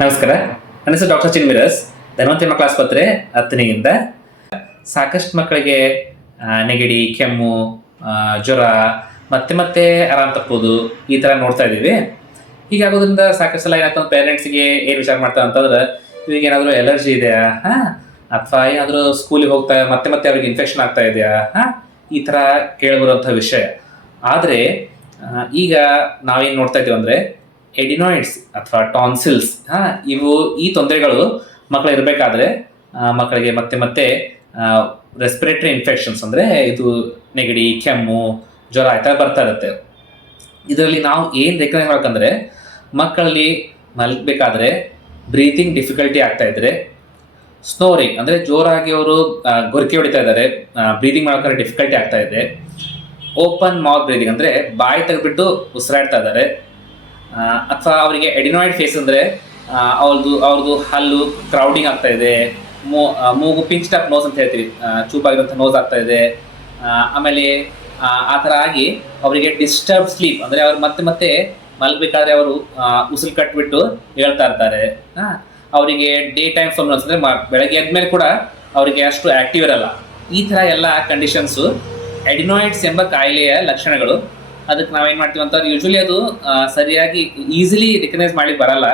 ನಮಸ್ಕಾರ. ನನ್ನ ಹೆಸರು ಡಾಕ್ಟರ್ ಚಿನ್ಮಿರಸ್, ಧನ್ವಂತರಿ ಮಕ್ಕಳ ಆಸ್ಪತ್ರೆ ಹತ್ತನೆಯಿಂದ. ಸಾಕಷ್ಟು ಮಕ್ಕಳಿಗೆ ನೆಗಡಿ, ಕೆಮ್ಮು, ಜ್ವರ, ಮತ್ತೆ ಮತ್ತೆ ಆರಾಮ್ ತಪ್ಪೋದು ಈ ಥರ ನೋಡ್ತಾ ಇದ್ದೀವಿ. ಹೀಗಾಗೋದ್ರಿಂದ ಸಾಕಷ್ಟು ಸಲ ಏನಾಗ್ತದೆ, ಪೇರೆಂಟ್ಸ್ಗೆ ಏನು ವಿಚಾರ ಮಾಡ್ತಾರೆ ಅಂತಂದ್ರೆ, ಇವಾಗ ಏನಾದರೂ ಎಲರ್ಜಿ ಇದೆಯಾ, ಅಥವಾ ಏನಾದರೂ ಸ್ಕೂಲಿಗೆ ಹೋಗ್ತಾ ಮತ್ತೆ ಮತ್ತೆ ಅವ್ರಿಗೆ ಇನ್ಫೆಕ್ಷನ್ ಆಗ್ತಾ ಇದೆಯಾ, ಈ ಥರ ಕೇಳಿಬರುವಂಥ ವಿಷಯ. ಆದರೆ ಈಗ ನಾವೇನು ನೋಡ್ತಾ ಇದ್ದೀವಿ ಅಂದರೆ, ಎಡಿನಾಯ್ಡ್ಸ್ ಅಥವಾ ಟಾನ್ಸಿಲ್ಸ್, ಇವು ಈ ತೊಂದರೆಗಳು ಮಕ್ಕಳು ಇರಬೇಕಾದ್ರೆ ಮಕ್ಕಳಿಗೆ ಮತ್ತೆ ಮತ್ತೆ ರೆಸ್ಪಿರೇಟರಿ ಇನ್ಫೆಕ್ಷನ್ಸ್ ಅಂದರೆ ಇದು ನೆಗಡಿ, ಕೆಮ್ಮು, ಜ್ವರ ಆಯ್ತಾ ಬರ್ತಾ ಇರುತ್ತೆ. ಇದರಲ್ಲಿ ನಾವು ಏನು ರೆಕಗ್ನೈಸ್ ಮಾಡ್ಬೇಕಂದ್ರೆ, ಮಕ್ಕಳಲ್ಲಿ ಮಲಗಬೇಕಾದ್ರೆ ಬ್ರೀತಿಂಗ್ ಡಿಫಿಕಲ್ಟಿ ಆಗ್ತಾ ಇದ್ರೆ, ಸ್ನೋರಿಂಗ್ ಅಂದರೆ ಜೋರಾಗಿ ಅವರು ಗೊರಕೆ ಹೊಡಿತಾ ಇದ್ದಾರೆ, ಬ್ರೀತಿಂಗ್ ಮಾಡೋಕೆ ಡಿಫಿಕಲ್ಟಿ ಆಗ್ತಾ ಇದೆ, ಓಪನ್ ಮೌತ್ ಬ್ರೀದಿಂಗ್ ಅಂದರೆ ಬಾಯಿ ತೆಗೆದ್ಬಿಟ್ಟು ಉಸಿರಾಡ್ತಾ ಇದ್ದಾರೆ, ಅಥವಾ ಅವರಿಗೆ ಎಡಿನಾಯ್ಡ್ ಫೇಸ್ ಅಂದರೆ ಅವ್ರದ್ದು ಹಲ್ಲು ಕ್ರೌಡಿಂಗ್ ಆಗ್ತಾ ಇದೆ, ಮೂಗು ಪಿಂಚ್ ಅಪ್ ನೋಸ್ ಅಂತ ಹೇಳ್ತೀವಿ, ಚೂಪಾಗಿರುವಂಥ ನೋಸ್ ಆಗ್ತಾ ಇದೆ. ಆಮೇಲೆ ಆ ಥರ ಆಗಿ ಅವರಿಗೆ ಡಿಸ್ಟರ್ಬ್ ಸ್ಲೀಪ್ ಅಂದರೆ ಅವ್ರು ಮತ್ತೆ ಮತ್ತೆ ಮಲಗಬೇಕಾದ್ರೆ ಅವರು ಉಸಿರು ಕಟ್ಬಿಟ್ಟು ಹೇಳ್ತಾ ಇರ್ತಾರೆ. ಅವರಿಗೆ ಡೇ ಟೈಮ್ ಸೊಮ್ನಸ್ ಅಂದರೆ ಬೆಳಗ್ಗೆ ಎದ್ಮೇಲೆ ಕೂಡ ಅವರಿಗೆ ಅಷ್ಟು ಆ್ಯಕ್ಟಿವ್ ಇರಲ್ಲ. ಈ ಥರ ಎಲ್ಲ ಕಂಡೀಷನ್ಸು ಎಡಿನಾಯ್ಡ್ಸ್ ಎಂಬ ಕಾಯಿಲೆಯ ಲಕ್ಷಣಗಳು. ಅದಕ್ಕೆ ನಾವೇನು ಮಾಡ್ತೀವಿ ಅಂತಂದ್ರೆ, ಯೂಶ್ವಲಿ ಅದು ಸರಿಯಾಗಿ ಈಸಿಲಿ ರಿಕಗ್ನೈಸ್ ಮಾಡಿ ಬರಲ್ಲ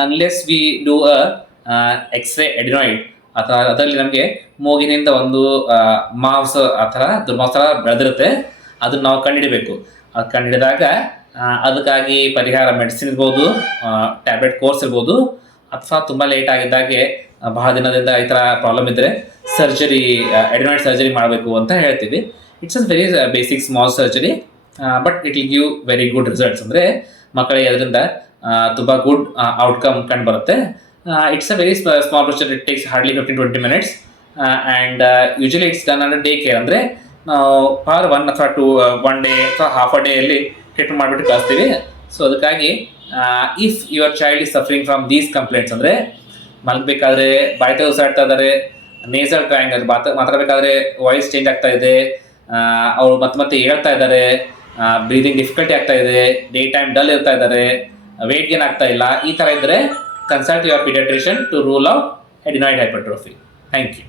unless we do x ray adenoid. ಅಥವಾ ಅದರಲ್ಲಿ ನಮಗೆ ಮೂಗಿನಿಂದ ಒಂದು ಮಾಂಸ ಆ ಥರ ದುರ್ಮಾಂಸ ಥರ ಬೆಳೆದಿರುತ್ತೆ, ಅದನ್ನು ನಾವು ಕಂಡುಹಿಡಬೇಕು. ಅದು ಕಂಡುಹಿಡಿದಾಗ ಅದಕ್ಕಾಗಿ ಪರಿಹಾರ ಮೆಡಿಸಿನ್ ಇರ್ಬೋದು, ಟ್ಯಾಬ್ಲೆಟ್ ಕೋರ್ಸ್ ಇರ್ಬೋದು, ಅಥವಾ ತುಂಬ ಲೇಟ್ ಆಗಿದ್ದಾಗೆ ಬಹಳ ದಿನದಿಂದ ಈ ಥರ ಪ್ರಾಬ್ಲಮ್ ಇದ್ದರೆ ಸರ್ಜರಿ, ಎಡಿನಾಯ್ಡ್ ಸರ್ಜರಿ ಮಾಡಬೇಕು ಅಂತ ಹೇಳ್ತೀವಿ. It's a very basic small surgery, but it will give very good results. ಅಂದರೆ ಮಕ್ಕಳಿಗೆ ಅದರಿಂದ ತುಂಬ ಗುಡ್ ಔಟ್ಕಮ್ ಕಂಡು ಬರುತ್ತೆ. It's a very small procedure, it takes hardly 15-20 minutes, and usually it's done under day care. ಅಂದರೆ ನಾವು for 1 ಅಥವಾ 1 day ಅಥವಾ ಹಾಫ್ ಅ ಡೇಯಲ್ಲಿ ಟ್ರೀಟ್ಮೆಂಟ್ ಮಾಡಿಬಿಟ್ಟು ಕಳಿಸ್ತೀವಿ. ಸೊ ಅದಕ್ಕಾಗಿ if your child is suffering from these complaints, ಅಂದರೆ ಮಲಗಬೇಕಾದ್ರೆ ಬಾಯಿ ತೆಗೆದು ಉಸಿರಾಡ್ತಾ ಇದ್ದಾರೆ, ನೇಸಲ್ ಟ್ರಯಾಂಗಲ್ ಮಾತಾಡಬೇಕಾದ್ರೆ ವಾಯ್ಸ್ ಚೇಂಜ್ ಆಗ್ತಾ ಇದೆ, ಅವರು ಮತ್ತೆ ಮತ್ತೆ ಹೇಳ್ತಾ ಇದ್ದಾರೆ, ಬ್ರೀದಿಂಗ್ ಡಿಫಿಕಲ್ಟಿ ಆಗ್ತಾ ಇದೆ, ಡೇ ಟೈಮ್ ಡಲ್ ಇರ್ತಾ ಇದ್ದಾರೆ, ವೇಟ್ ಗೇನ್ ಆಗ್ತಾ ಇಲ್ಲ, ಈ ಥರ ಇದ್ದರೆ consult your pediatrician to rule out adenoid hypertrophy. Thank you.